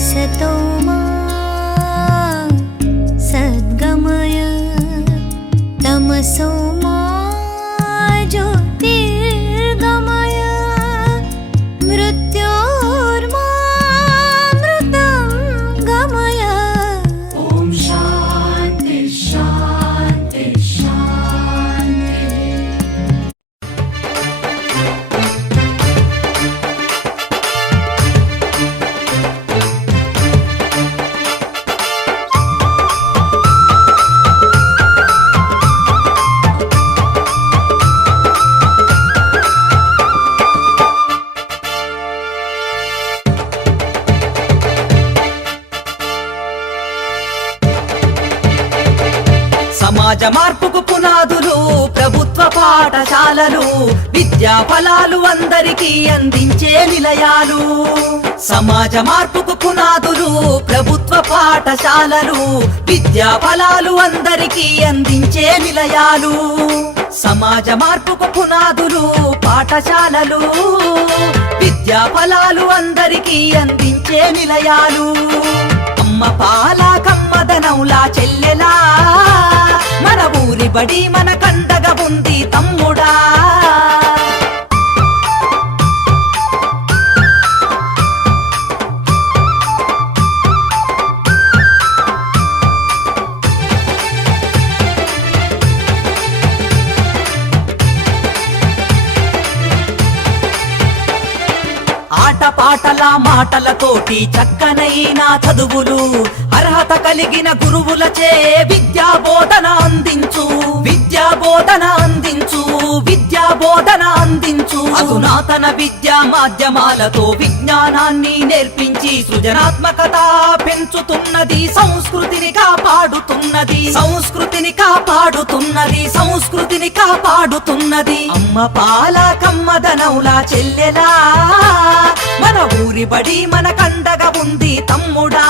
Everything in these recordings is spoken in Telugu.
असतो मा सद्गमय तमसो मा ज्योतिर्गमय मृत्योर्मा मृतं गमय। ॐ शान्ति शान्ति शान्ति। సమాజ మార్పుకు పునాదులు ప్రభుత్వ పాఠశాలలు, విద్యా ఫలాలు అందరికీ అందించే నిలయాలు। సమాజ మార్పుకు పునాదులు ప్రభుత్వ పాఠశాలలు, విద్యా ఫలాలు అందరికీ అందించే నిలయాలు। సమాజ మార్పుకు పునాదులు పాఠశాలలు, విద్యా ఫలాలు అందరికీ అందించే నిలయాలు। అమ్మ పాల కమ్మదనౌలా చెల్లెలా, మన ఊరి బడి మన కండగా ఉంది తమ్ముడా। ఆటపాటల మాటలతోటి చక్కనైన చదువులు, అర్హత కలిగిన గురువులచే విద్యా బోధన అందించు, విద్యా బోధన అందించు, విద్యా బోధన అందించు। అధునాతన విద్యా మాధ్యమాలతో విజ్ఞానాన్ని నేర్పించి సృజనాత్మకత పెంచుతున్నది, సంస్కృతిని కాపాడుతున్నది, సంస్కృతిని కాపాడుతున్నది, సంస్కృతిని కాపాడుతున్నది। అమ్మ పాల కమ్మదనౌలా చెల్లెలా, మన ఊరి బడి మన కండగా ఉంది తమ్ముడా।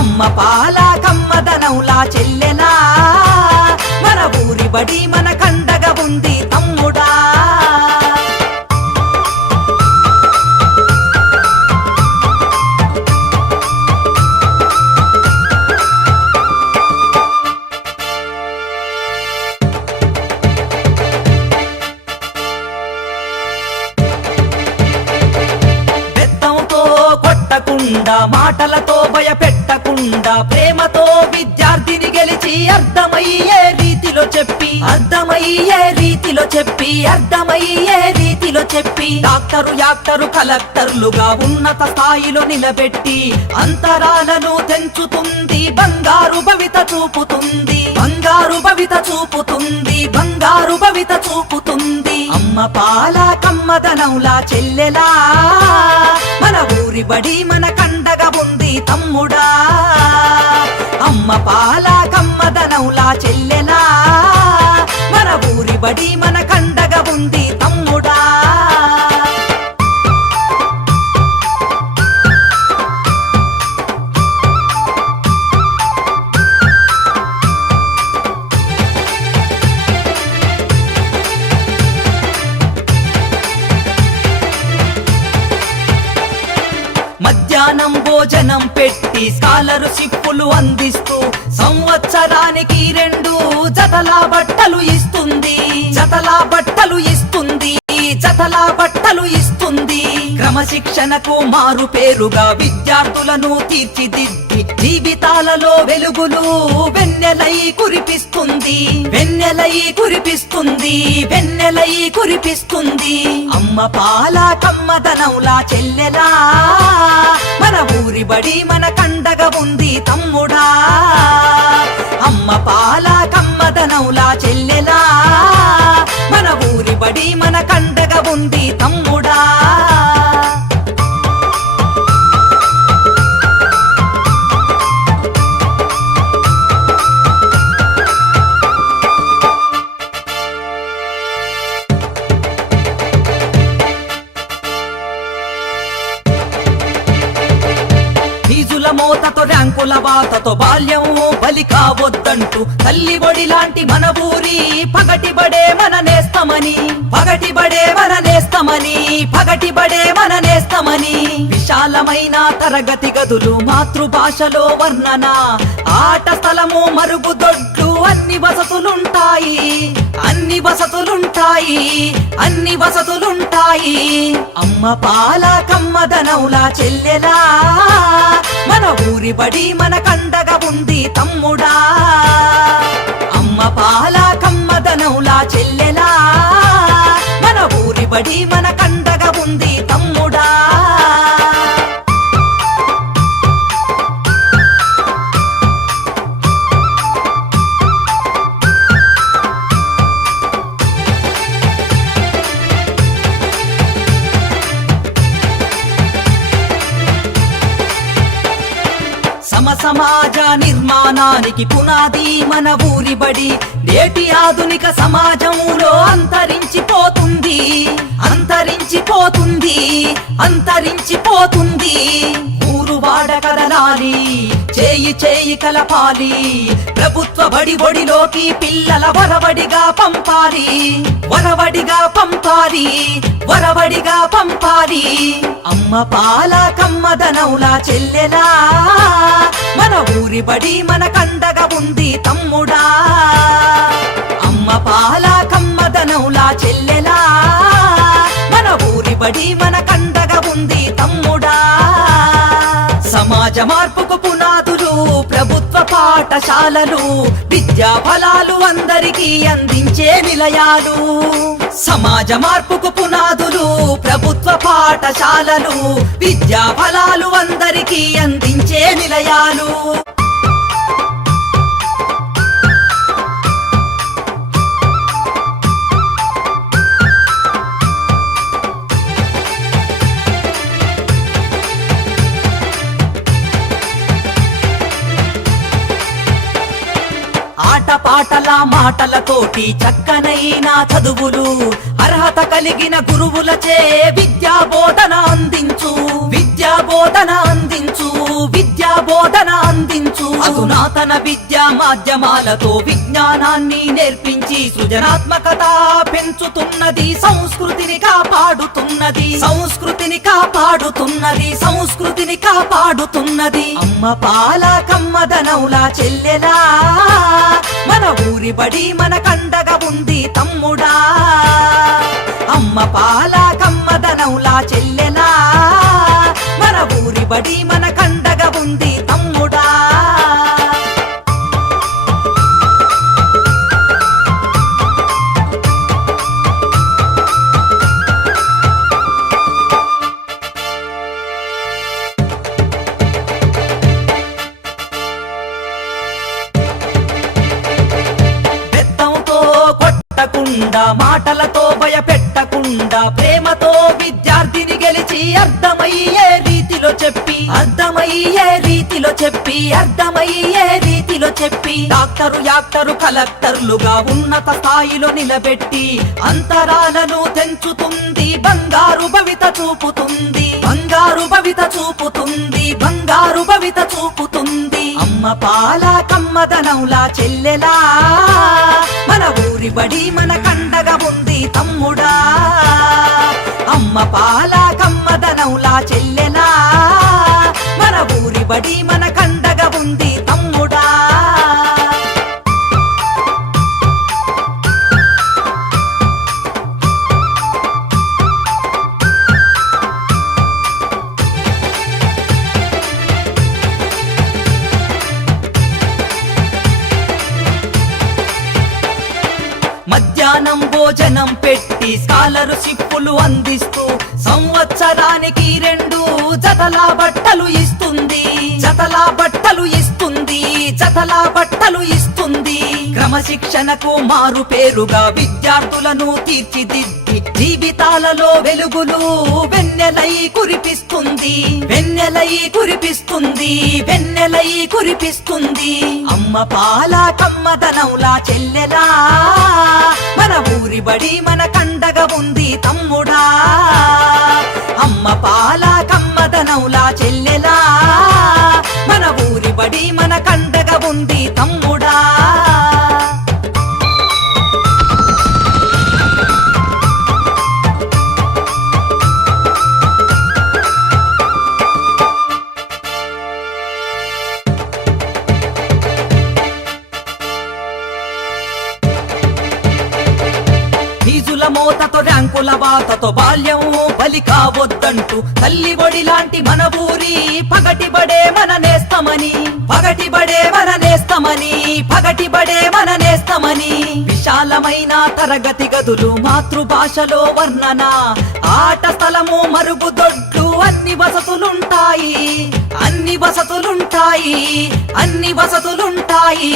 అమ్మ పాల కమ్మదనౌలా చెల్లెలా, మన ఊరి బడి మన కండగా ఉంది తమ్ముడా। మాటలతో భయపెట్టకుండా ప్రేమతో విద్యార్థిని గెలిచి అర్థమయ్యే రీతిలో చెప్పి, అర్థమయ్యే రీతిలో చెప్పి, అర్థమయ్యే రీతిలో చెప్పి డాక్టరు యాక్టరు కలెక్టర్లుగా ఉన్నత స్థాయిలో నిలబెట్టి అంతరాలను తెంచుతుంది, బంగారు భవిత చూపుతుంది, బంగారు భవిత చూపుతుంది, బంగారు భవిత చూపుతుంది। అమ్మ పాల కమ్మదనౌలా చెల్లెలా, మన ఊరి బడి మన కండగా ఉంది తమ్ముడా। అమ్మ పాల కమ్మదనౌలా చెల్లెలా, మన ఊరి బడి మన కండగా ఉంది తమ్ముడా। మధ్యాహ్నం భోజనం పెట్టి స్కాలర్షిప్పులు అందిస్తూ సంవత్సరానికి 2 జతల బట్టలు ఇస్తుంది, జతల బట్టలు ఇస్తుంది, జతల బట్టలు ఇస్తుంది। క్రమశిక్షణకు మారు పేరుగా విద్యార్థులను తీర్చిదిద్ది జీవితాలలో వెలుగులు వెన్నెలై కురిపిస్తుంది, వెన్నెలై కురిపిస్తుంది, వెన్నెలై కురిపిస్తుంది। అమ్మ పాల కమ్మదనౌలా చెల్లెలా, మన ఊరి బడి మన కండగా ఉంది తమ్ముడా। అమ్మ పాల కమ్మదనౌలా చెల్లెలా, మన ఊరి బడి మన కండగా ఉంది తమ్ముడా। మోతతో ర్యాంకుల బాతతో బాల్యం బలి కావొద్దంటూ తల్లి బడి లాంటి మన ఊరి పగటిబడే మన నేస్తమని, పగటిబడే మన నేస్తమని, పగటిబడే మన నేస్తమని విశాల విశాలమైన తరగతి గదులు, మాతృభాషలో వర్ణన, ఆట స్థలము, మరుగుదొడ్లు, అన్ని వసతులుంటాయి, అన్ని వసతులుంటాయి, అన్ని వసతులుంటాయి. అమ్మ పాల కమ్మదనవులా చెల్లెలా, మన ఊరి బడి మన కండగా ఉంది తమ్ముడా. అమ్మ పాల కమ్మదనవులా చెల్లెలా, మన ఊరి బడి మన కండగా ఉంది తమ్ముడా. సమాజ నిర్మాణానికి పునాది మన ఊరి బడి. నేటి ఆధునిక సమాజంలో అంతరించిపోతుంది, అంతరించిపోతుంది, అంతరించిపోతుంది. ఊరు వాడ కదలాలి, చేయి చేయి కలపాలి, ప్రభుత్వ బడి బడిలోకి పిల్లల వరవడిగా పంపాలి, వరవడిగా పంపాలి, వరవడిగా పంపాలి. అమ్మ పాల కమ్మదనవులా చెల్లెలా, మన ఊరి బడి మన కండగా ఉంది తమ్ముడా. అమ్మ పాల కమ్మదనవులా చెల్లెలా, మన ఊరి బడి మన కండగా ఉంది తమ్ముడా. సమాజ మార్పుకు పునాదులు ప్రభుత్వ పాఠశాలలు, విద్యా ఫలాలు అందరికీ అందించే నిలయాలు. సమాజ మార్పుకు పునాదులు ప్రభుత్వ పాఠశాలలు, విద్యా ఫలాలు అందరికీ అందించే నిలయాలు. పాటల మాటలతోటి చక్కనైన చదువులు, అర్హత కలిగిన గురువులచే విద్యా బోధన అందించు, విద్యా బోధన అందించు, విద్యా బోధన అందించు. అధునాతన విద్యా మాధ్యమాలతో విజ్ఞానాన్ని నేర్పించి సృజనాత్మకత పెంచుతున్నది, సంస్కృతిని కాపాడుతున్నది, సంస్కృతిని కాపాడుతున్నది, సంస్కృతిని కాపాడుతున్నది. అమ్మ పాల కమ్మదనవులా చెల్లెలా, మన ఊరి బడి మన కండగా ఉంది తమ్ముడా. అమ్మ పాల కమ్మదనవులా చెల్లెలా, మన ఊరి బడి మన కండగా ఉంది తమ్ముడా. మాటలతో భయపెట్టకుండా ప్రేమతో విద్యార్థిని గెలిచి అర్థమయ్యే రీతిలో చెప్పి, అర్థమయ్యే రీతిలో చెప్పి, అర్థమయ్యే రీతిలో చెప్పి, డాక్టరు యాక్టరు కలెక్టర్లుగా ఉన్నత స్థాయిలో నిలబెట్టి అంతరాలను తెంచుతుంది, బంగారు భవిత చూపుతుంది, బంగారు భవిత చూపుతుంది, బంగారు భవిత చూపుతుంది. అమ్మ పాల కమ్మదనవులా చెల్లెలా, మన ఊరి బడి మన కండగా ఉంది తమ్ముడా. అమ్మ పాల కమ్మదనవులా చెల్లెలా, మన ఊరి బడి మన కండగా ఉంది తమ్ముడా. మధ్యాహ్నం భోజనం పెట్టి స్కాలర్షిప్పులు అందిస్తూ సంవత్సరానికి 2 జతల బట్టలు ఇస్తుంది, జతల బట్టలు ఇస్తుంది, జతల బట్టలు ఇస్తుంది. క్రమశిక్షణకు మారు పేరుగా విద్యార్థులను తీర్చిదిద్ది జీవితాలలో వెలుగులు వెన్నెలై కురిపిస్తుంది, వెన్నెలై కురిపిస్తుంది, వెన్నెలై కురిపిస్తుంది. అమ్మ పాల కమ్మదనవులా చెల్లెలా, మన ఊరి బడి మన కండగా ఉంది తమ్ముడా. అమ్మ పాల కమ్మదనవులా చెల్లెలా, మన ఊరి బడి మన కండగా ఉంది తమ్ముడా. తాతతో బాల్యం బలి కావద్దంటూ తల్లి ఒడి లాంటి మన ఊరి పగటిబడే మన నేస్తమని పగటిబడే మన నేస్తమని పగటిబడే మన నేస్తమని విశాలమైన తరగతి గదులు మాతృభాషలో వర్ణన ఆట స్థలము మరుగుదొడ్లు అన్ని వసతులుంటాయి అన్ని వసతులుంటాయి అన్ని వసతులుంటాయి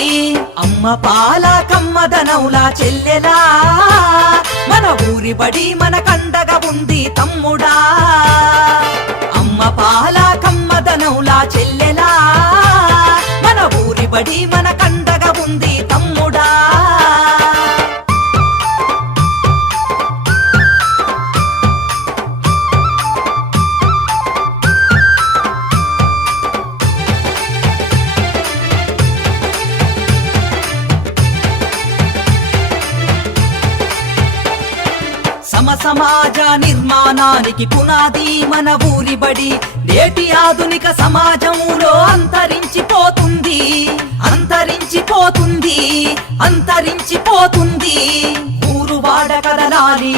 అమ్మ పాల కమ్మదనవులా చెల్లెలా మన ఊరి బడి మన కండగా ఉంది తమ్ముడా అమ్మ పాల కమ్మదనవులా చెల్లెలా మన ఊరి బడి మన కండగా ఉంది తమ్ముడా సమాజ నిర్మాణానికి పునాది మన ఊరి బడి నేటి ఆధునిక సమాజంలో అంతరించిపోతుంది అంతరించిపోతుంది అంతరించిపోతుంది ఊరు వాడ కదలాలి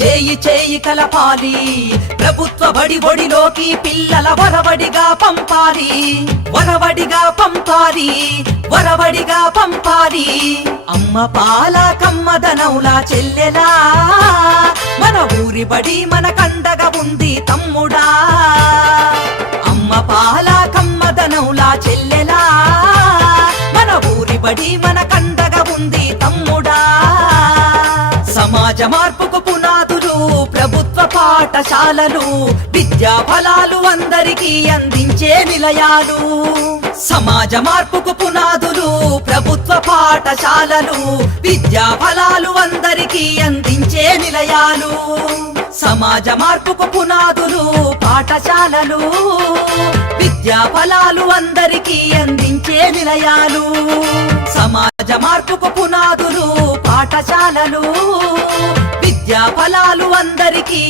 చేయి చేయి కలపాలి ప్రభుత్వ బడి ఒడిలోకి పిల్లల వరవడిగా పంపాలి వరవడిగా పంపాలి వరవడిగా పంపాలి అమ్మ పాల కమ్మదనవులా చెల్లెలా మన ఊరి బడి మన కండగా ఉంది తమ్ముడా అమ్మ పాల కమ్మదనవులా చెల్లెలా మన ఊరి బడి మన కండగా ఉంది తమ్ముడా సమాజ మార్పుకు పునాదులు ప్రభుత్వ పాఠశాలలు విద్యా ఫలాలు అందరికీ అందించే నిలయాలు సమాజ మార్పుకు పునాదులు ప్రభుత్వ పాఠశాలలు విద్యా ఫలాలు అందరికీ అందించే నిలయాలు సమాజ మార్పుకు పునాదులు పాఠశాలలు విద్యా ఫలాలు అందరికీ అందించే నిలయాలు సమాజ మార్పుకు పునాదులు పాఠశాలలు విద్యా ఫలాలు అందరికీ